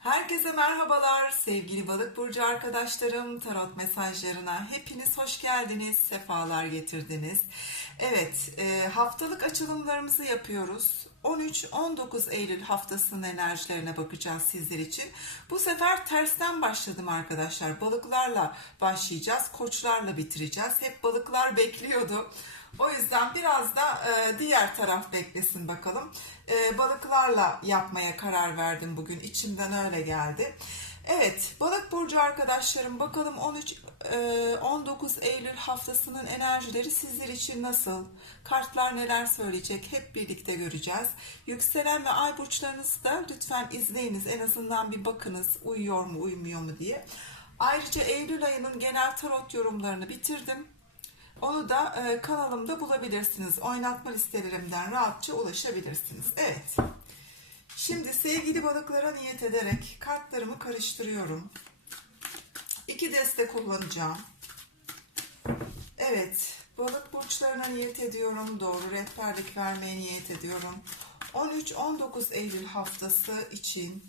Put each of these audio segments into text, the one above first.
Herkese merhabalar sevgili balık burcu arkadaşlarım. Tarot mesajlarına hepiniz hoş geldiniz sefalar getirdiniz. Evet e, haftalık açılımlarımızı yapıyoruz. 13-19 Eylül haftasının enerjilerine bakacağız sizler için. Bu sefer tersten başladım arkadaşlar. Balıklarla başlayacağız koçlarla bitireceğiz. Hep balıklar bekliyordu o yüzden biraz da e, diğer taraf beklesin bakalım. E, balıklarla yapmaya karar verdim bugün. İçimden öyle geldi. Evet, balık burcu arkadaşlarım bakalım 13 e, 19 Eylül haftasının enerjileri sizler için nasıl? Kartlar neler söyleyecek? Hep birlikte göreceğiz. Yükselen ve ay burçlarınızı da lütfen izleyiniz. En azından bir bakınız uyuyor mu, uymuyor mu diye. Ayrıca Eylül ayının genel tarot yorumlarını bitirdim. Onu da e, kanalımda bulabilirsiniz. Oynatma listelerimden rahatça ulaşabilirsiniz. Evet. Şimdi sevgili balıklara niyet ederek kartlarımı karıştırıyorum. İki deste kullanacağım. Evet. Balık burçlarına niyet ediyorum. Doğru rehberlik vermeye niyet ediyorum. 13-19 Eylül haftası için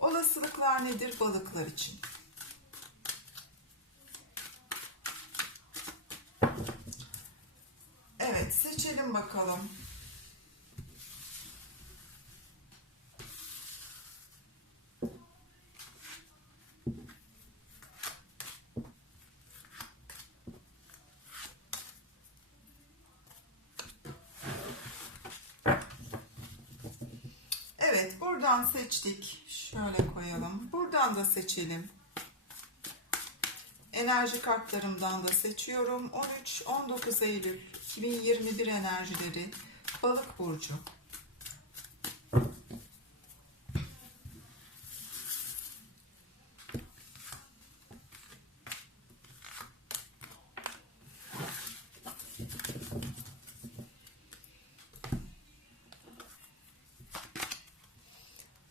olasılıklar nedir balıklar için? Evet, seçelim bakalım. Evet, buradan seçtik. Şöyle koyalım. Buradan da seçelim. Enerji kartlarımdan da seçiyorum. 13-19 Eylül 2021 enerjileri Balık burcu.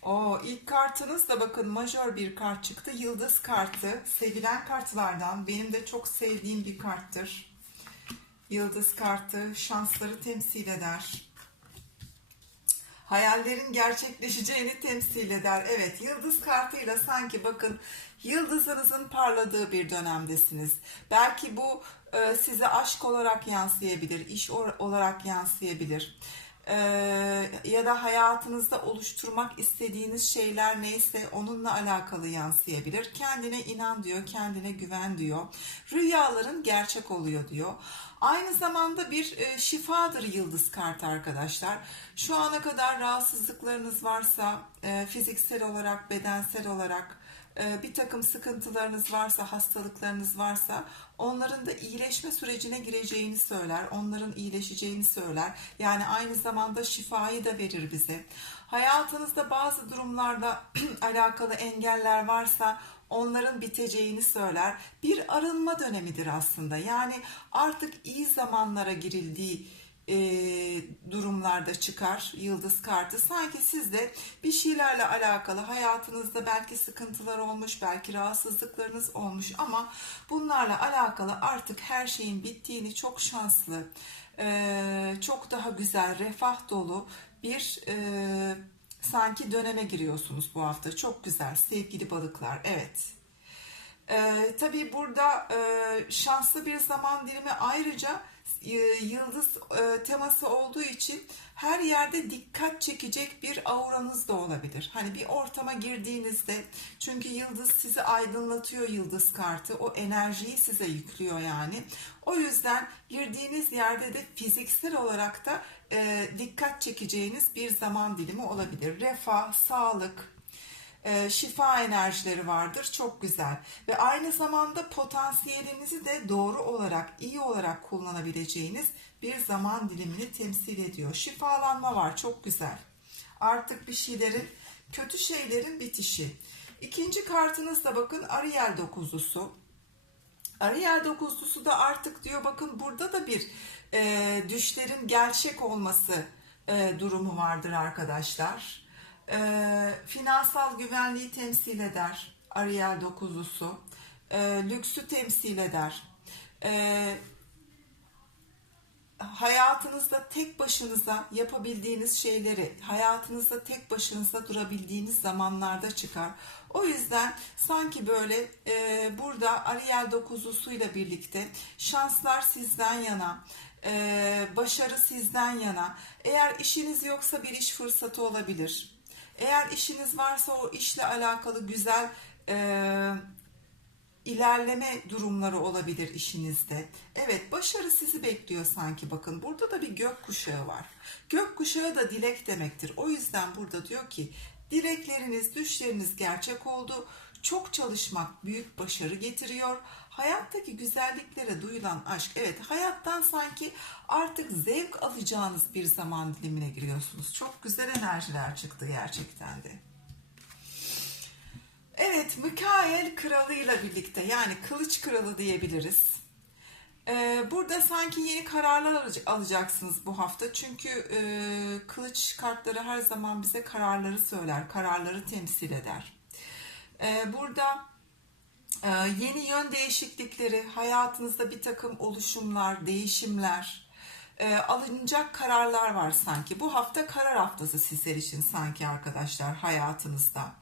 O ilk kartınız da bakın majör bir kart çıktı. Yıldız kartı. Sevilen kartlardan. Benim de çok sevdiğim bir karttır. Yıldız kartı şansları temsil eder. Hayallerin gerçekleşeceğini temsil eder. Evet, yıldız kartıyla sanki bakın yıldızınızın parladığı bir dönemdesiniz. Belki bu e, size aşk olarak yansıyabilir, iş olarak yansıyabilir e, ya da hayatınızda oluşturmak istediğiniz şeyler neyse onunla alakalı yansıyabilir. Kendine inan diyor, kendine güven diyor. Rüyaların gerçek oluyor diyor. Aynı zamanda bir e, şifadır yıldız kart arkadaşlar. Şu ana kadar rahatsızlıklarınız varsa e, fiziksel olarak, bedensel olarak bir takım sıkıntılarınız varsa, hastalıklarınız varsa onların da iyileşme sürecine gireceğini söyler. Onların iyileşeceğini söyler. Yani aynı zamanda şifayı da verir bize. Hayatınızda bazı durumlarla alakalı engeller varsa onların biteceğini söyler. Bir arınma dönemidir aslında. Yani artık iyi zamanlara girildiği e, durumlarda çıkar yıldız kartı. Sanki sizde bir şeylerle alakalı hayatınızda belki sıkıntılar olmuş, belki rahatsızlıklarınız olmuş ama bunlarla alakalı artık her şeyin bittiğini çok şanslı, e, çok daha güzel, refah dolu bir e, sanki döneme giriyorsunuz bu hafta. Çok güzel sevgili balıklar. Evet. Ee, tabii burada e, şanslı bir zaman dilimi ayrıca yıldız e, teması olduğu için her yerde dikkat çekecek bir auranız da olabilir. Hani bir ortama girdiğinizde çünkü yıldız sizi aydınlatıyor yıldız kartı. O enerjiyi size yüklüyor yani. O yüzden girdiğiniz yerde de fiziksel olarak da e, dikkat çekeceğiniz bir zaman dilimi olabilir. Refah, sağlık, e, şifa enerjileri vardır. Çok güzel. Ve aynı zamanda potansiyelinizi de doğru olarak, iyi olarak kullanabileceğiniz bir zaman dilimini temsil ediyor. Şifalanma var. Çok güzel. Artık bir şeylerin, kötü şeylerin bitişi. İkinci kartınız da bakın Ariel dokuzlusu. Ariel dokuzlusu da artık diyor bakın burada da bir e, düşlerin gerçek olması e, durumu vardır arkadaşlar e, finansal güvenliği temsil eder. Ariel dokuzlusu. E, lüksü temsil eder. E, hayatınızda tek başınıza yapabildiğiniz şeyleri, hayatınızda tek başınıza durabildiğiniz zamanlarda çıkar. O yüzden sanki böyle e, burada Ariel dokuzlusuyla birlikte şanslar sizden yana, e, başarı sizden yana. Eğer işiniz yoksa bir iş fırsatı olabilir. Eğer işiniz varsa o işle alakalı güzel e, ilerleme durumları olabilir işinizde. Evet başarı sizi bekliyor sanki bakın. Burada da bir gök kuşağı var. Gök kuşağı da dilek demektir. O yüzden burada diyor ki dilekleriniz, düşleriniz gerçek oldu. Çok çalışmak büyük başarı getiriyor. Hayattaki güzelliklere duyulan aşk. Evet hayattan sanki artık zevk alacağınız bir zaman dilimine giriyorsunuz. Çok güzel enerjiler çıktı gerçekten de. Evet, Mikael kralıyla birlikte yani kılıç kralı diyebiliriz. Ee, burada sanki yeni kararlar alacaksınız bu hafta. Çünkü e, kılıç kartları her zaman bize kararları söyler, kararları temsil eder. Ee, burada e, yeni yön değişiklikleri, hayatınızda bir takım oluşumlar, değişimler, e, alınacak kararlar var sanki. Bu hafta karar haftası sizler için sanki arkadaşlar hayatınızda.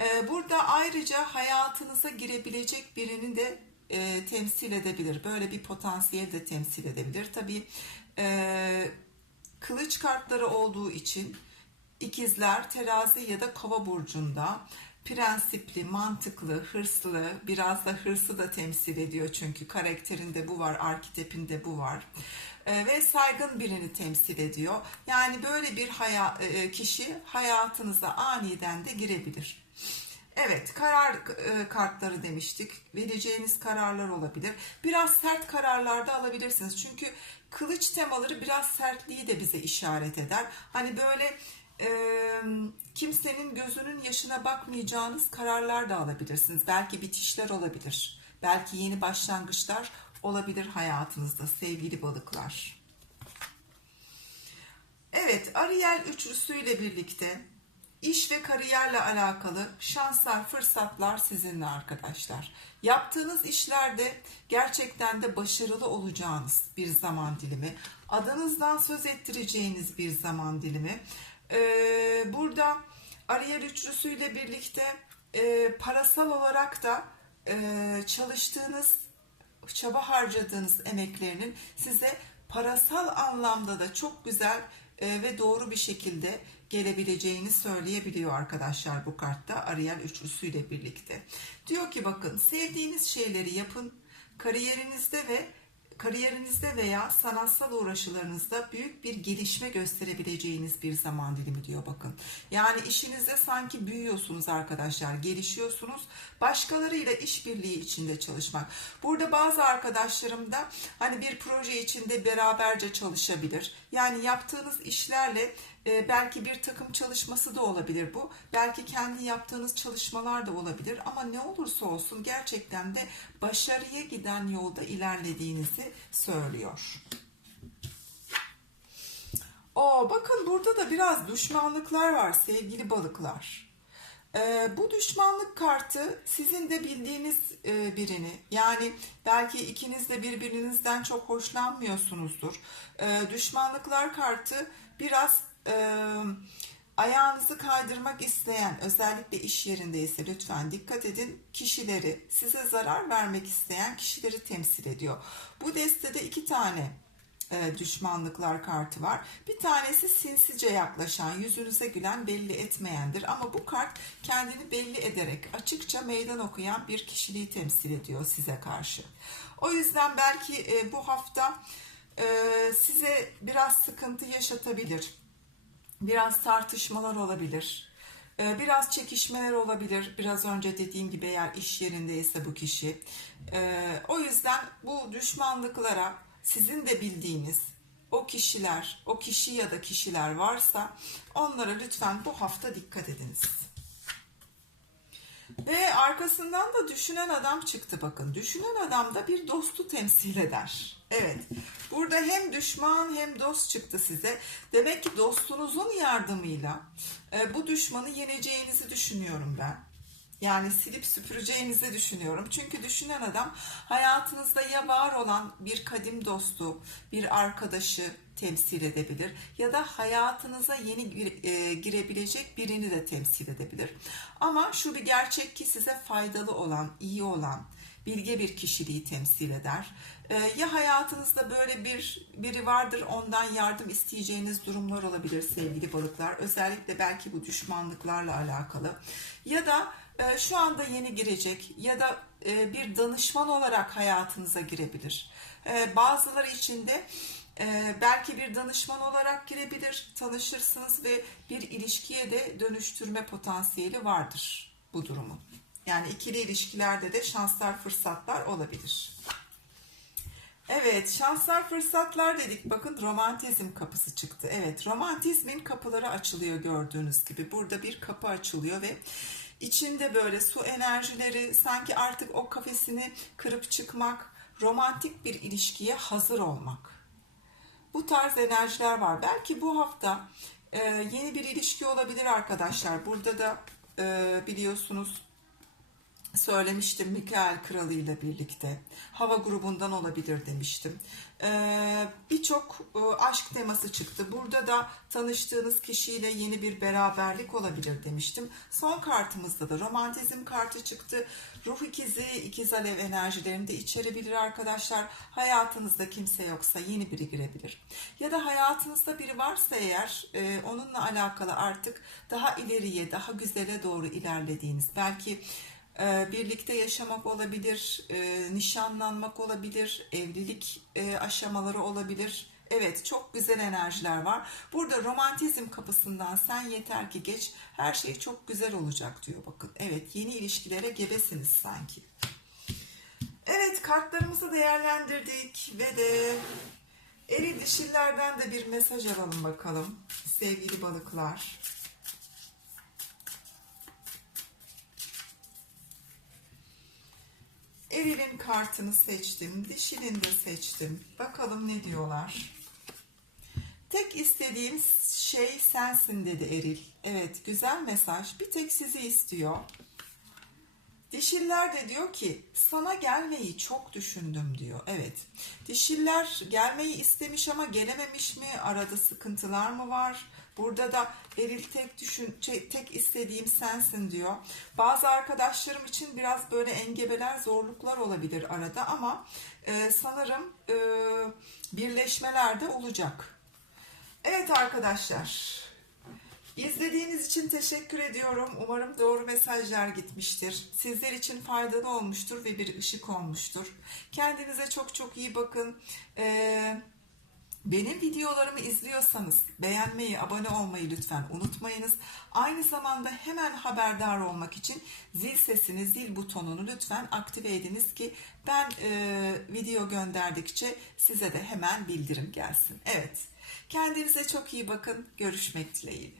Ee, Burada ayrıca hayatınıza girebilecek birini de e, temsil edebilir. Böyle bir potansiyel de temsil edebilir. Tabii e, kılıç kartları olduğu için ikizler, terazi ya da kova burcunda prensipli, mantıklı, hırslı, biraz da hırsı da temsil ediyor çünkü karakterinde bu var, arketipinde bu var. E, ve saygın birini temsil ediyor. Yani böyle bir haya, e, kişi hayatınıza aniden de girebilir. Evet, karar e, kartları demiştik. Vereceğiniz kararlar olabilir. Biraz sert kararlar da alabilirsiniz. Çünkü kılıç temaları biraz sertliği de bize işaret eder. Hani böyle kimsenin gözünün yaşına bakmayacağınız kararlar da alabilirsiniz. Belki bitişler olabilir. Belki yeni başlangıçlar olabilir hayatınızda sevgili balıklar. Evet, Ariel üçlüsüyle birlikte iş ve kariyerle alakalı şanslar, fırsatlar sizinle arkadaşlar. Yaptığınız işlerde gerçekten de başarılı olacağınız bir zaman dilimi, adınızdan söz ettireceğiniz bir zaman dilimi. Ee, burada Ariel üçlüsüyle birlikte e, parasal olarak da e, çalıştığınız çaba harcadığınız emeklerinin size parasal anlamda da çok güzel e, ve doğru bir şekilde gelebileceğini söyleyebiliyor arkadaşlar bu kartta Ariel üçlüsüyle birlikte. Diyor ki bakın sevdiğiniz şeyleri yapın kariyerinizde ve kariyerinizde veya sanatsal uğraşılarınızda büyük bir gelişme gösterebileceğiniz bir zaman dilimi diyor bakın. Yani işinizde sanki büyüyorsunuz arkadaşlar, gelişiyorsunuz. Başkalarıyla işbirliği içinde çalışmak. Burada bazı arkadaşlarım da hani bir proje içinde beraberce çalışabilir. Yani yaptığınız işlerle e, belki bir takım çalışması da olabilir bu. Belki kendi yaptığınız çalışmalar da olabilir. Ama ne olursa olsun gerçekten de başarıya giden yolda ilerlediğinizi söylüyor. Oo, bakın burada da biraz düşmanlıklar var sevgili balıklar. Ee, bu düşmanlık kartı sizin de bildiğiniz e, birini yani belki ikiniz de birbirinizden çok hoşlanmıyorsunuzdur. Ee, düşmanlıklar kartı biraz e, ayağınızı kaydırmak isteyen özellikle iş yerindeyse lütfen dikkat edin kişileri size zarar vermek isteyen kişileri temsil ediyor. Bu destede iki tane e, düşmanlıklar kartı var. Bir tanesi sinsice yaklaşan, yüzünüze gülen, belli etmeyendir. Ama bu kart kendini belli ederek açıkça meydan okuyan bir kişiliği temsil ediyor size karşı. O yüzden belki e, bu hafta e, size biraz sıkıntı yaşatabilir. Biraz tartışmalar olabilir. E, Biraz çekişmeler olabilir. Biraz önce dediğim gibi eğer iş yerindeyse bu kişi. E, O yüzden bu düşmanlıklara sizin de bildiğiniz o kişiler, o kişi ya da kişiler varsa onlara lütfen bu hafta dikkat ediniz. Ve arkasından da düşünen adam çıktı bakın. Düşünen adam da bir dostu temsil eder. Evet. Burada hem düşman hem dost çıktı size. Demek ki dostunuzun yardımıyla e, bu düşmanı yeneceğinizi düşünüyorum ben. Yani silip süpüreceğinizi düşünüyorum. Çünkü düşünen adam hayatınızda ya var olan bir kadim dostu, bir arkadaşı temsil edebilir ya da hayatınıza yeni e, girebilecek birini de temsil edebilir. Ama şu bir gerçek ki size faydalı olan, iyi olan, bilge bir kişiliği temsil eder. Ee, ya hayatınızda böyle bir biri vardır ondan yardım isteyeceğiniz durumlar olabilir sevgili balıklar. Özellikle belki bu düşmanlıklarla alakalı. Ya da e, şu anda yeni girecek ya da e, bir danışman olarak hayatınıza girebilir. E, bazıları için de belki bir danışman olarak girebilir, tanışırsınız ve bir ilişkiye de dönüştürme potansiyeli vardır bu durumun. Yani ikili ilişkilerde de şanslar, fırsatlar olabilir. Evet, şanslar, fırsatlar dedik. Bakın romantizm kapısı çıktı. Evet, romantizmin kapıları açılıyor gördüğünüz gibi. Burada bir kapı açılıyor ve içinde böyle su enerjileri sanki artık o kafesini kırıp çıkmak, romantik bir ilişkiye hazır olmak. Bu tarz enerjiler var. Belki bu hafta e, yeni bir ilişki olabilir arkadaşlar. Burada da e, biliyorsunuz söylemiştim Mikael Kralı ile birlikte. Hava grubundan olabilir demiştim. Ee, Birçok e, aşk teması çıktı. Burada da tanıştığınız kişiyle yeni bir beraberlik olabilir demiştim. Son kartımızda da romantizm kartı çıktı. Ruh ikizi, ikiz alev enerjilerini de içerebilir arkadaşlar. Hayatınızda kimse yoksa yeni biri girebilir. Ya da hayatınızda biri varsa eğer e, onunla alakalı artık daha ileriye, daha güzele doğru ilerlediğiniz, belki birlikte yaşamak olabilir, e, nişanlanmak olabilir, evlilik e, aşamaları olabilir. Evet, çok güzel enerjiler var. Burada romantizm kapısından sen yeter ki geç, her şey çok güzel olacak diyor bakın. Evet, yeni ilişkilere gebesiniz sanki. Evet, kartlarımızı değerlendirdik ve de eri dişillerden de bir mesaj alalım bakalım sevgili balıklar. Eril'in kartını seçtim. Dişil'in de seçtim. Bakalım ne diyorlar. Tek istediğim şey sensin dedi Eril. Evet güzel mesaj. Bir tek sizi istiyor. Dişiller de diyor ki sana gelmeyi çok düşündüm diyor. Evet. Dişiller gelmeyi istemiş ama gelememiş mi? Arada sıkıntılar mı var? Burada da eril tek düşün şey, tek istediğim sensin diyor. Bazı arkadaşlarım için biraz böyle engebeler, zorluklar olabilir arada ama e, sanırım e, birleşmeler de olacak. Evet arkadaşlar. İzlediğiniz için teşekkür ediyorum. Umarım doğru mesajlar gitmiştir. Sizler için faydalı olmuştur ve bir ışık olmuştur. Kendinize çok çok iyi bakın. Ee, benim videolarımı izliyorsanız beğenmeyi, abone olmayı lütfen unutmayınız. Aynı zamanda hemen haberdar olmak için zil sesini, zil butonunu lütfen aktive ediniz ki ben e, video gönderdikçe size de hemen bildirim gelsin. Evet, kendinize çok iyi bakın. Görüşmek dileğiyle.